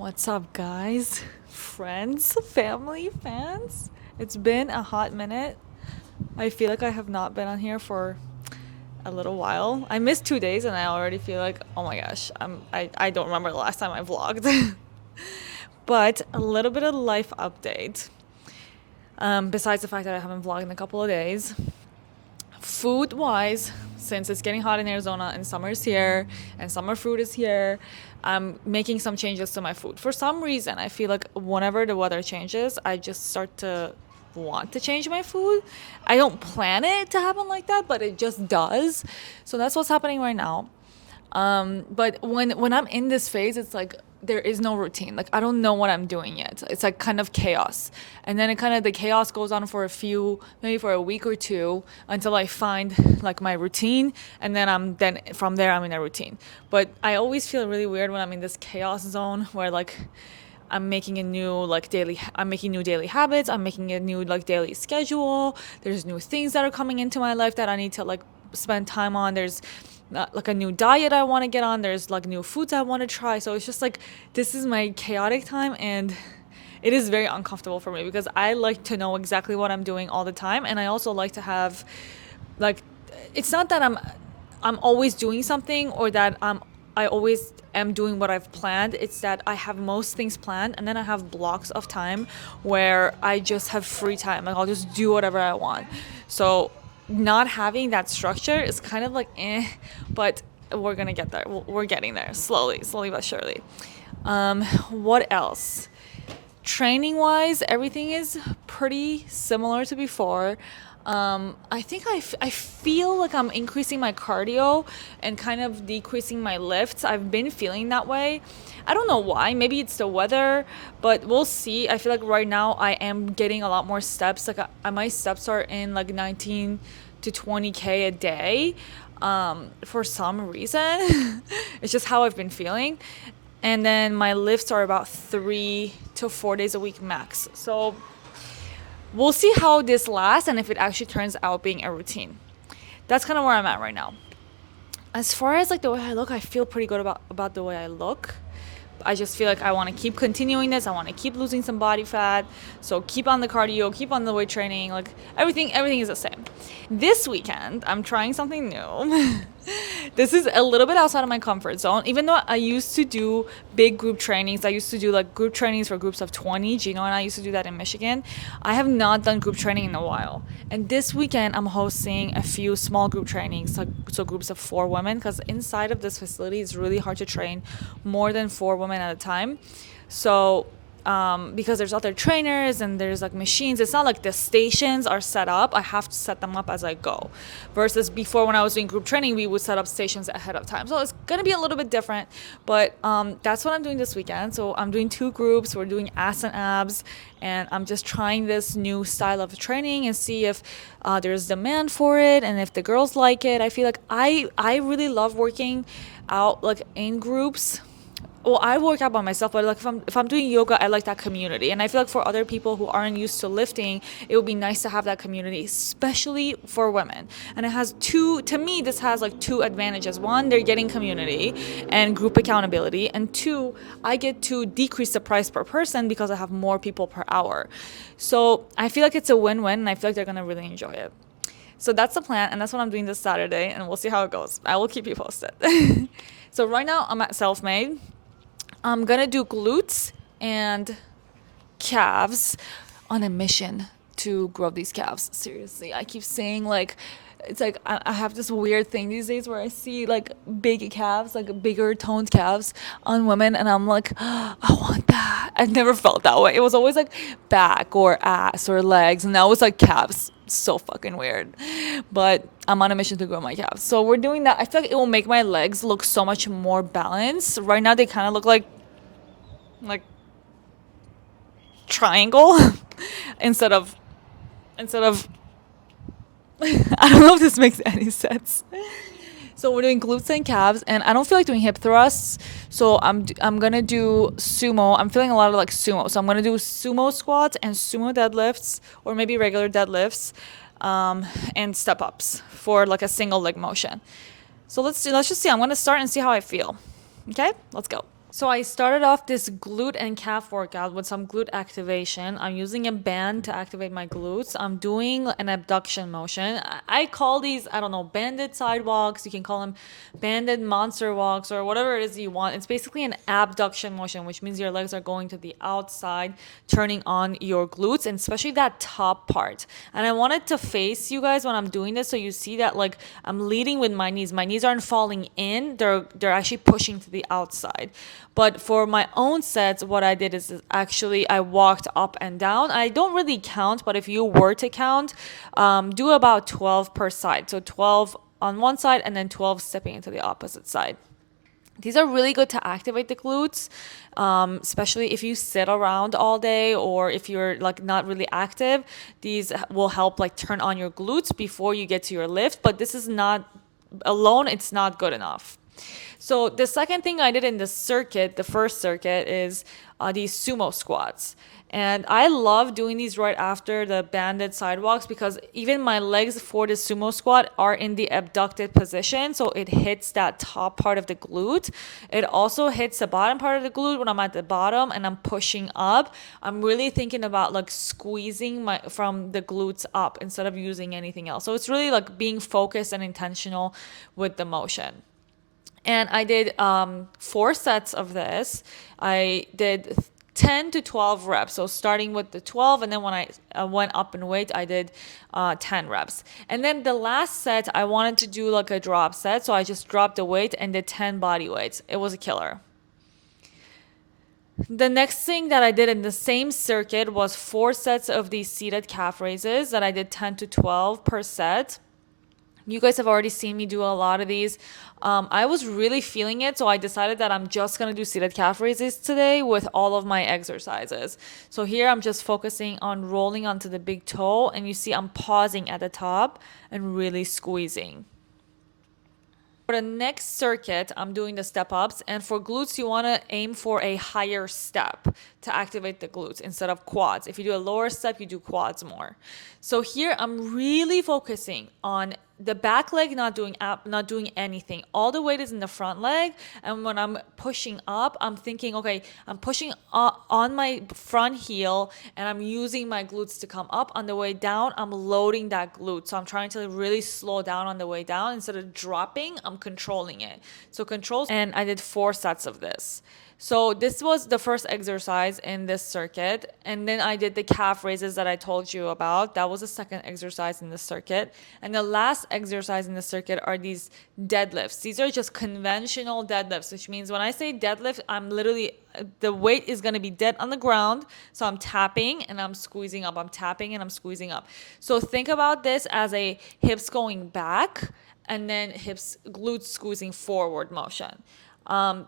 What's up, guys? Friends, family, fans? It's been a hot minute. I feel like I have not been on here for a little while. I missed 2 days and I already feel like, oh my gosh, I don't remember the last time I vlogged. But a little bit of life update. Besides the fact that I haven't vlogged in a couple of days. Food wise, since it's getting hot in Arizona and summer's here and summer fruit is here, I'm making some changes to my food. For some reason, I feel like whenever the weather changes, I just start to want to change my food. I don't plan it to happen like that, but it just does. So that's what's happening right now. But when I'm in this phase, it's like there is no routine. Like I don't know what I'm doing yet. It's like kind of chaos, and then the chaos goes on for maybe for a week or two until I find like my routine, and then from there I'm in a routine. But I always feel really weird when I'm in this chaos zone where like I'm making new daily habits. I'm making a new like daily schedule. There's new things that are coming into my life that I need to like spend time on. There's like a new diet I want to get on. There's like new foods I want to try. So it's just like this is my chaotic time, and it is very uncomfortable for me because I like to know exactly what I'm doing all the time, and I also like to have like it's not that I'm always doing something or that I always am doing what I've planned. It's that I have most things planned and then I have blocks of time where I just have free time. Like I'll just do whatever I want. So not having that structure is kind of like but we're gonna get there. We're getting there slowly but surely. What else? Training wise, everything is pretty similar to before. I think I feel like I'm increasing my cardio and kind of decreasing my lifts. I've been feeling that way. I don't know why. Maybe it's the weather, but we'll see. I feel like right now I am getting a lot more steps. Like my steps are in like 19 to 20K a day. For some reason, it's just how I've been feeling. And then my lifts are about 3 to 4 days a week max. So we'll see how this lasts and if it actually turns out being a routine. That's kind of where I'm at right now. As far as like the way I look, I feel pretty good about the way I look. I just feel like I want to keep continuing this. I want to keep losing some body fat. So keep on the cardio, keep on the weight training. Like everything is the same. This weekend, I'm trying something new. This is a little bit outside of my comfort zone. Even though I used to do big group trainings, I used to do like group trainings for groups of 20. Gino and I used to do that in Michigan. I have not done group training in a while. And this weekend, I'm hosting a few small group trainings, so groups of 4 women, because inside of this facility, it's really hard to train more than 4 women at a time. So because there's other trainers and there's like machines, it's not like the stations are set up. I have to set them up as I go, versus before when I was doing group training, we would set up stations ahead of time. So it's gonna be a little bit different, but that's what I'm doing this weekend. So I'm doing 2 groups. We're doing ass and abs, and I'm just trying this new style of training and see if there's demand for it and if the girls like it. I feel like I really love working out like in groups. Well, I work out by myself, but like if I'm doing yoga, I like that community. And I feel like for other people who aren't used to lifting, it would be nice to have that community, especially for women. And it has to me, this has like 2 advantages. One, they're getting community and group accountability. And 2, I get to decrease the price per person because I have more people per hour. So I feel like it's a win-win, and I feel like they're gonna really enjoy it. So that's the plan, and that's what I'm doing this Saturday, and we'll see how it goes. I will keep you posted. So right now I'm at Self-Made. I'm gonna do glutes and calves on a mission to grow these calves. Seriously, I keep saying like, it's like I have this weird thing these days where I see like big calves, like bigger toned calves on women, and I'm like, oh, I want that. I've never felt that way. It was always like back or ass or legs, and now it's like calves. So fucking weird. But I'm on a mission to grow my calves. So we're doing that. I feel like it will make my legs look so much more balanced. Right now they kind of look like triangle instead of I don't know if this makes any sense. So we're doing glutes and calves, and I don't feel like doing hip thrusts. So I'm gonna do sumo. I'm feeling a lot of like sumo. So I'm gonna do sumo squats and sumo deadlifts, or maybe regular deadlifts, and step ups for like a single leg motion. So let's just see. I'm gonna start and see how I feel. Okay, let's go. So I started off this glute and calf workout with some glute activation. I'm using a band to activate my glutes. I'm doing an abduction motion. I call these, I don't know, banded sidewalks. You can call them banded monster walks or whatever it is you want. It's basically an abduction motion, which means your legs are going to the outside, turning on your glutes, and especially that top part. And I wanted to face you guys when I'm doing this so you see that like I'm leading with my knees. My knees aren't falling in, they're actually pushing to the outside. But for my own sets, what I did is actually I walked up and down. I don't really count, but if you were to count, do about 12 per side. So 12 on one side and then 12 stepping into the opposite side. These are really good to activate the glutes, especially if you sit around all day or if you're like not really active. These will help like turn on your glutes before you get to your lift, but this is not alone, it's not good enough. So the second thing I did in the circuit, the first circuit, is these sumo squats. And I love doing these right after the banded sidewalks because even my legs for the sumo squat are in the abducted position. So it hits that top part of the glute. It also hits the bottom part of the glute when I'm at the bottom and I'm pushing up. I'm really thinking about like squeezing my from the glutes up instead of using anything else. So it's really like being focused and intentional with the motion. And I did 4 sets of this. I did 10 to 12 reps. So starting with the 12, and then when I went up in weight, I did 10 reps. And then the last set, I wanted to do like a drop set. So I just dropped the weight and did 10 body weights. It was a killer. The next thing that I did in the same circuit was 4 sets of these seated calf raises that I did 10 to 12 per set. You guys have already seen me do a lot of these. I was really feeling it, so I decided that I'm just going to do seated calf raises today with all of my exercises. So here I'm just focusing on rolling onto the big toe, and you see I'm pausing at the top and really squeezing. For the next circuit, I'm doing the step ups, and for glutes, you want to aim for a higher step to activate the glutes instead of quads. If you do a lower step, you do quads more. So here, I'm really focusing on the back leg not doing anything. All the weight is in the front leg, and when I'm pushing up, I'm thinking, okay, I'm pushing on my front heel, and I'm using my glutes to come up. On the way down, I'm loading that glute. So I'm trying to really slow down on the way down. Instead of dropping, I'm controlling it. So controls, and I did 4 sets of this. So this was the first exercise in this circuit. And then I did the calf raises that I told you about. That was the second exercise in the circuit. And the last exercise in the circuit are these deadlifts. These are just conventional deadlifts, which means when I say deadlift, I'm literally, the weight is going to be dead on the ground. So I'm tapping and I'm squeezing up. I'm tapping and I'm squeezing up. So think about this as a hips going back and then hips, glutes squeezing forward motion.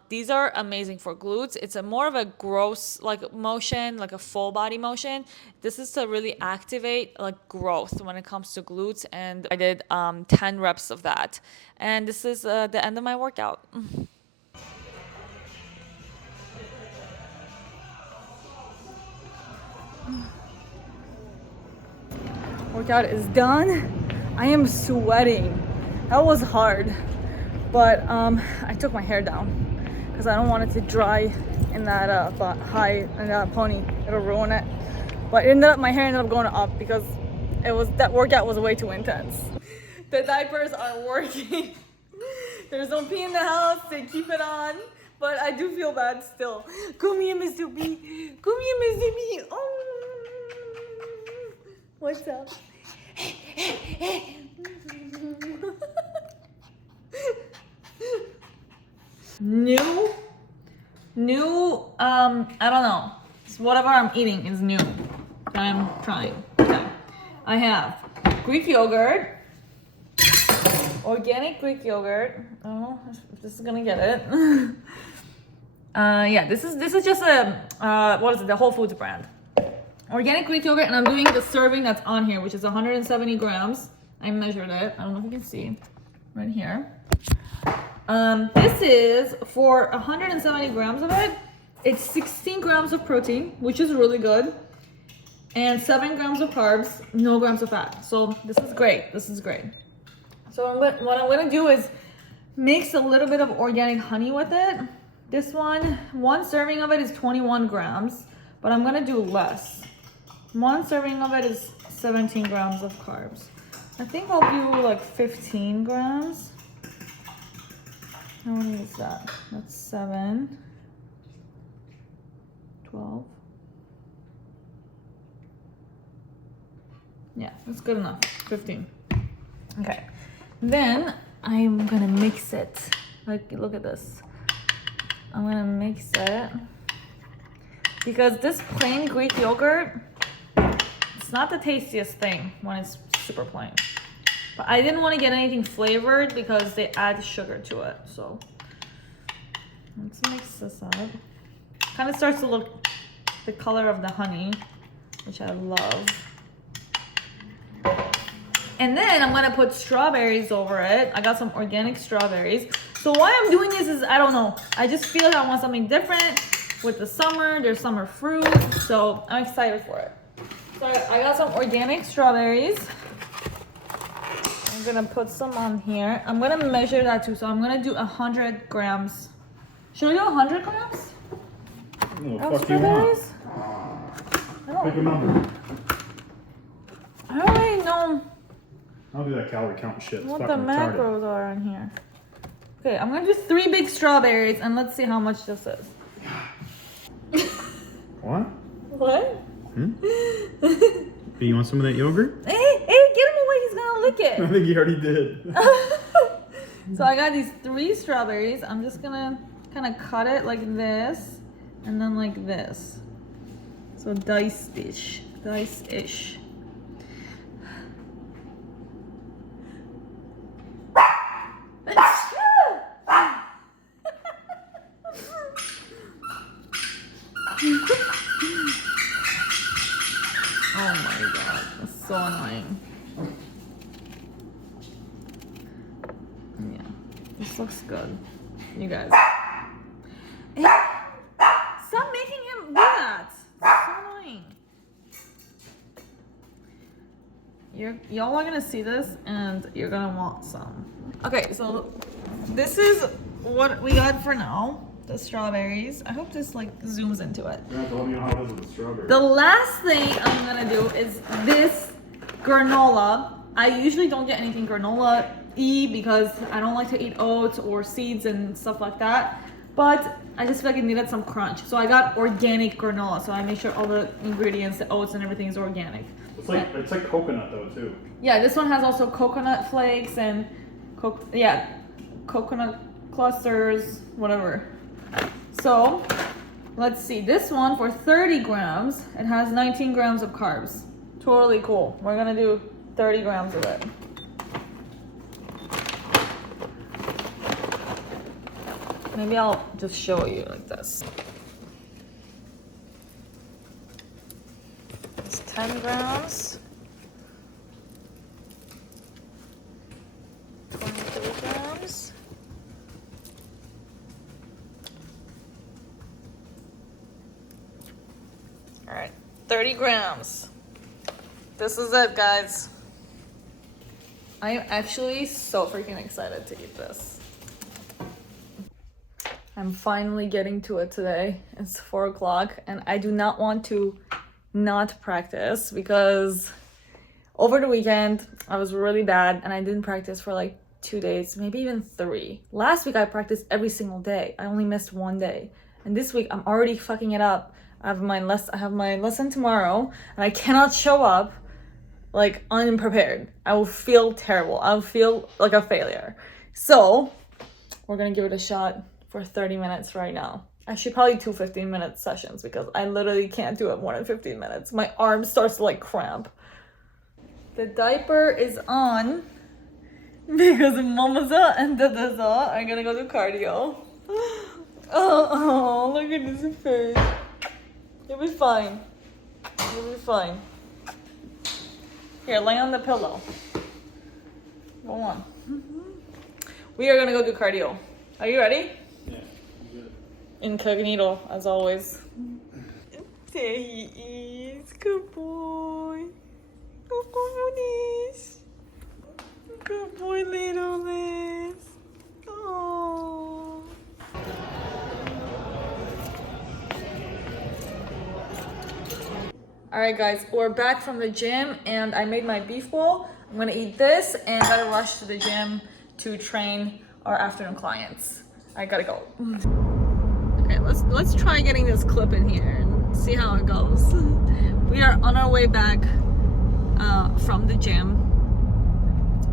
These are amazing for glutes. It's a more of a gross like motion, like a full body motion. This is to really activate like growth when it comes to glutes. And I did 10 reps of that. And this is the end of my workout. Workout is done. I am sweating. That was hard. But I took my hair down because I don't want it to dry in that pony. It'll ruin it. But my hair ended up going up because that workout was way too intense. The diapers aren't working. There's no pee in the house. They keep it on, but I do feel bad still. Come here, Mr. B. Come here, Mr. B. Oh, what's up? New, I don't know. Whatever I'm eating is new. I'm trying. Okay. I have Greek yogurt, organic Greek yogurt. Oh, if this is gonna get it. Yeah, this is just a, what is it, the Whole Foods brand. Organic Greek yogurt, and I'm doing the serving that's on here, which is 170 grams. I measured it. I don't know if you can see right here. This is for 170 grams of it. It's 16 grams of protein, which is really good, and 7 grams of carbs, no grams of fat. So this is great. This is great. So what I'm gonna do is mix a little bit of organic honey with it, This one serving of it is 21 grams, but I'm gonna do less. One serving of it is 17 grams of carbs. I think I'll do like 15 grams. How many is that? That's 7, 12. Yeah, that's good enough. 15. Okay. Then I'm gonna mix it. Like, look at this. I'm gonna mix it because this plain Greek yogurt, it's not the tastiest thing when it's super plain. But I didn't want to get anything flavored because they add sugar to it. So let's mix this up. Kind of starts to look the color of the honey, which I love. And then I'm gonna put strawberries over it. I got some organic strawberries. So why I'm doing this is, I don't know. I just feel like I want something different with the summer. There's summer fruit, so I'm excited for it. So I got some organic strawberries. I'm gonna put some on here. I'm gonna measure that too. So I'm gonna do 100 grams. Should I do 100 grams? What the fuck do you want? Pick a number. I don't really know. I'll do that calorie count shit. It's What the fucking retarded. macros are on here. Okay, I'm gonna do 3 big strawberries and let's see how much this is. What? What? Hmm? Hey, you want some of that yogurt? Hey, get him away, he's gonna lick I it. think you already did. So I got these 3 strawberries. I'm just gonna kind of cut it like this and then like this. So dice-ish. Oh my god, that's so annoying. Yeah, this looks good. You guys. Hey, stop making him do that. It's so annoying. Y'all are gonna see this and you're gonna want some. Okay, so this is what we got for now. The strawberries. I hope this like zooms into it. You're not telling me how it is with the strawberry. The last thing I'm gonna do is this granola. I usually don't get anything granola-y because I don't like to eat oats or seeds and stuff like that. But I just feel like it needed some crunch. So I got organic granola. So I make sure all the ingredients, the oats and everything is organic. It's like coconut though too. Yeah, this one has also coconut flakes and coconut clusters, whatever. So let's see, this one for 30 grams, it has 19 grams of carbs. Totally cool. We're gonna do 30 grams of it. Maybe I'll just show you like this. It's 10 grams. 23 grams. All right, 30 grams. This is it, guys. I am actually so freaking excited to eat this. I'm finally getting to it today. It's 4 o'clock and I do not want to not practice because over the weekend I was really bad and I didn't practice for like 2 days, maybe even 3. Last week I practiced every single day. I only missed 1 day. And this week I'm already fucking it up. I have my lesson tomorrow and I cannot show up like unprepared. I will feel terrible. I will feel like a failure. So we're gonna give it a shot for 30 minutes right now. Actually, probably 2 15-minute sessions because I literally can't do it more than 15 minutes. My arm starts to like cramp. The diaper is on because Mamaza and Dadaza are gonna go do cardio. Oh, look at his face. You'll be fine. You'll be fine. Here, lay on the pillow. Go on. We are gonna go do cardio. Are you ready? Yeah, I'm good. Incognito, as always. There he is. Good boy. Good boy, Liz. Good boy, little Liz. Oh. All right, guys, we're back from the gym and I made my beef bowl. I'm gonna eat this and gotta rush to the gym to train our afternoon clients. I gotta go. Okay, let's try getting this clip in here and see how it goes. We are on our way back from the gym.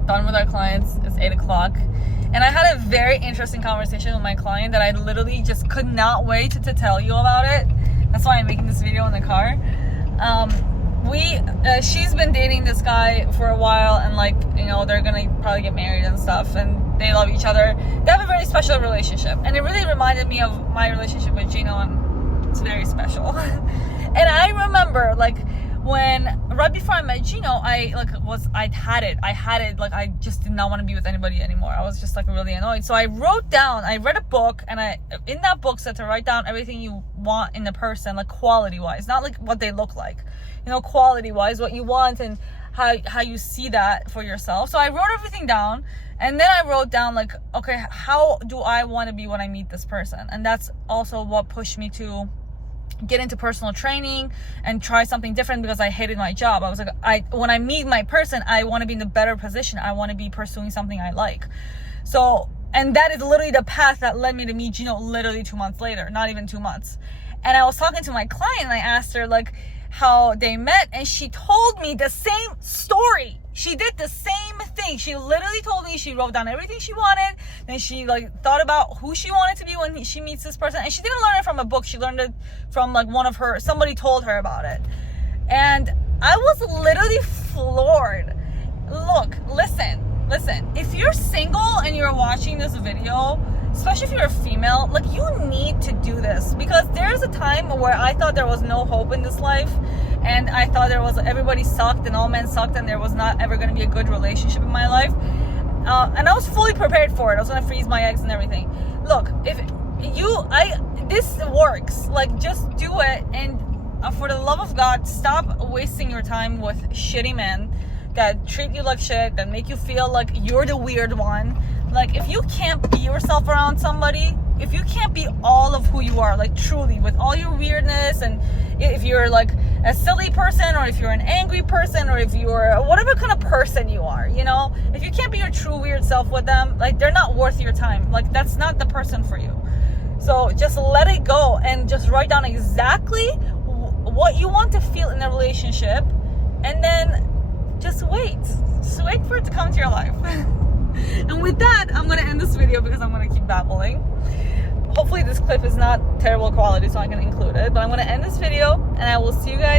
Done with our clients. It's 8 o'clock. And I had a very interesting conversation with my client that I literally just could not wait to tell you about it. That's why I'm making this video in the car. She's been dating this guy for a while, and like, you know, they're gonna probably get married and stuff, and they love each other. They have a very special relationship, and it really reminded me of my relationship with Gino, and it's very special. And I remember, like, when right before I met Gino, I had it, like, I just did not want to be with anybody anymore. I was just like really annoyed. So I read a book, and in that book said to write down everything you want in a person, like quality wise, not like what they look like, you know, quality wise, what you want and how you see that for yourself. So I wrote everything down, and then I wrote down, like, okay, how do I want to be when I meet this person? And that's also what pushed me to get into personal training and try something different, because I hated my job. I was like, when I meet my person, I want to be in a better position. I want to be pursuing something I like. So, and that is literally the path that led me to meet Gino literally 2 months later, not even 2 months. And I was talking to my client, and I asked her, like, how they met, and she told me the same story. She did the same thing. She literally told me she wrote down everything she wanted, then she like thought about who she wanted to be when she meets this person. And she didn't learn it from a book. She learned it from like somebody told her about it. And I was literally floored. Look, listen, if you're single and you're watching this video, especially if you're a female, like, you need to do this, because there's a time where I thought there was no hope in this life, and I thought everybody sucked and all men sucked, and there was not ever going to be a good relationship in my life, and I was fully prepared for it. I was going to freeze my eggs and everything. Look, this works. Like, just do it, and for the love of God, stop wasting your time with shitty men that treat you like shit, that make you feel like you're the weird one. Like, if you can't be yourself around somebody, if you can't be all of who you are, like, truly, with all your weirdness, and if you're like a silly person, or if you're an angry person, or if you're whatever kind of person you are, you know, if you can't be your true weird self with them, like, they're not worth your time. Like, that's not the person for you. So just let it go, and just write down exactly what you want to feel in a relationship, and then just wait for it to come to your life. And with that, I'm going to end this video, because I'm going to keep babbling. Hopefully this clip is not terrible quality, so I can include it. But I'm going to end this video, and I will see you guys